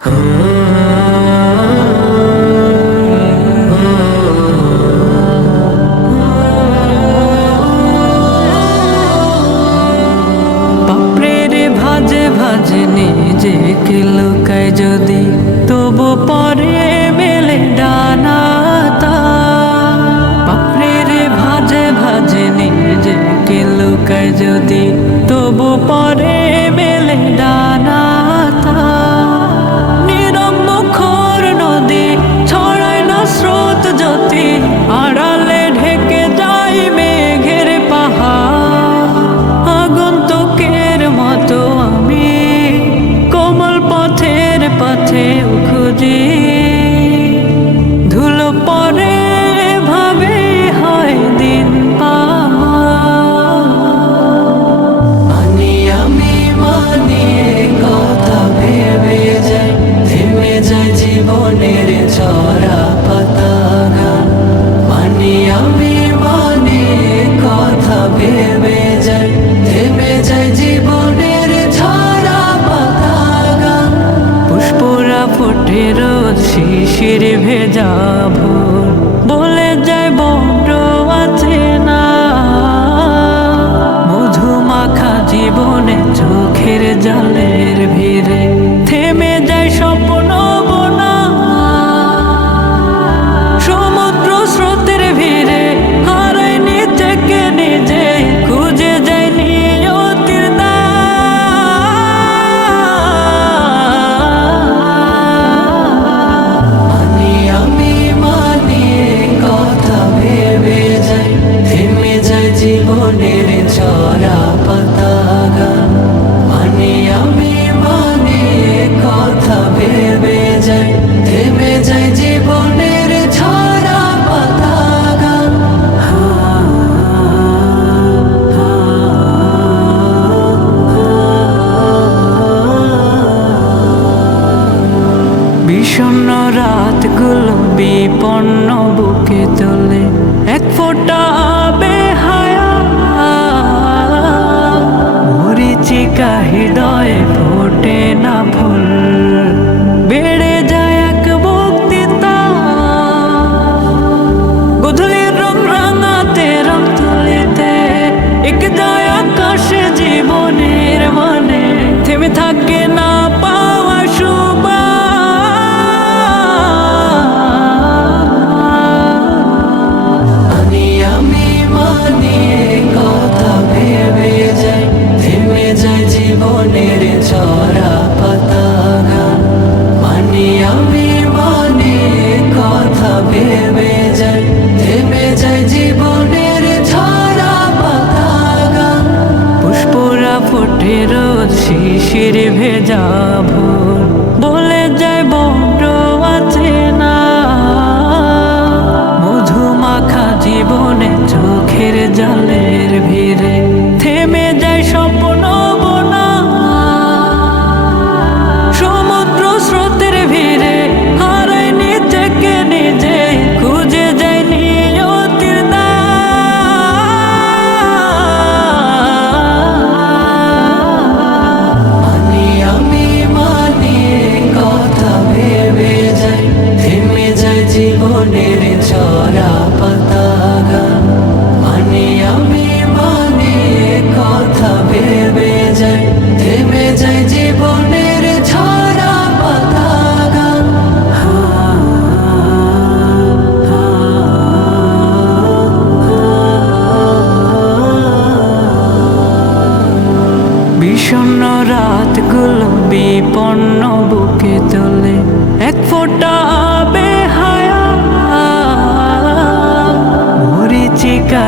বাপরের ভাজে ভাজে নিজেকে লুকায় যদি তবু পরে মেলে ডানাতা। বাপরের ভাজে ভাজে নিজেকে লুকায় যদি তবু পরে মেলে ডানাতা। নীরব মুখর নদী ছড়ায় না স্রোত জ্যোতি, আড়ালে ঢেকে যায় মেঘের পাহাড়। আগন্তুকের মতো আমি কোমল পথের পথে খুঁজি, ধুলো পরে ভাবে হয় দিন মানি আমি মানি কথা ভেবে যাই, থেমে যায় জীবনের ছড়া পাতা গান। মানি আমি মানি কথা ভেবে যাই, থেমে যায় জীবনের ছড়া পাতা গান। পুষ্পরা ফোটে রোজ শিশির ভেজা ভোর, বলে যায় বড্ড আছে না। মধুমাখা জীবনে চোখের জলের ভিড়ে থেমে যায় স্বপ্ন বোনা। সমুদ্র স্রোতের ভিড়ে হারায় নিজেকে নিজে, খুঁজে যায় নিয়তির মানি আমি মানি কথা ভেবে যাই, থেমে যায় জীবনের ছড়া পাতা গান। মানি আমি মানি কথা ভেবে যাই, থেমে যায় জীবনের ছড়া পাতা গান। বিষণ্ণ রাতগুলো বিপন্ন বুকে তোলে এক ফোঁটা বেহায়া। মরিচিকা হৃদয়ে ফোটে না ফুল, বেড়ে যায় এক বক্তৃতা। গধূলির রং রাঙাতে রং তুলিতে এক যায় আকাশে জীবনের মানে, থেমে থাকে না পাওয়া সুবা। মানি আমি মানি কথা ভেবে যাই, থেমে যায় জীবনের ছড়া পাতা গান। মানি আমি মানি কথা ভেবে যাই, থেমে যায় জীবনের ছড়া পাতা গান। পুষ্পরা ফোটে রোজ শিশির ভেজা ভোর, বলে যায় বড্ড আছে না। মধুমাখা জীবনে চোখের জলের ভিড়ে থেমে যায় স্বপ্ন বোনা। সমুদ্র স্রোতের ভিড়ে হারায় নিজেকে নিজে, খুঁজে যায় নিয়তির মানি আমি মানি কথা ভেবে যাই, থেমে যায় জীবনের ছড়া পাতা গান। মানি আমি মানি কথা ভেবে যাই, থেমে যায় জীবনের ছড়া পাতা গান। বিষণ্ণ রাতগুলো বিপন্ন বুকে তোলে এক ফোঁটা বেহায়া। মরিচিকা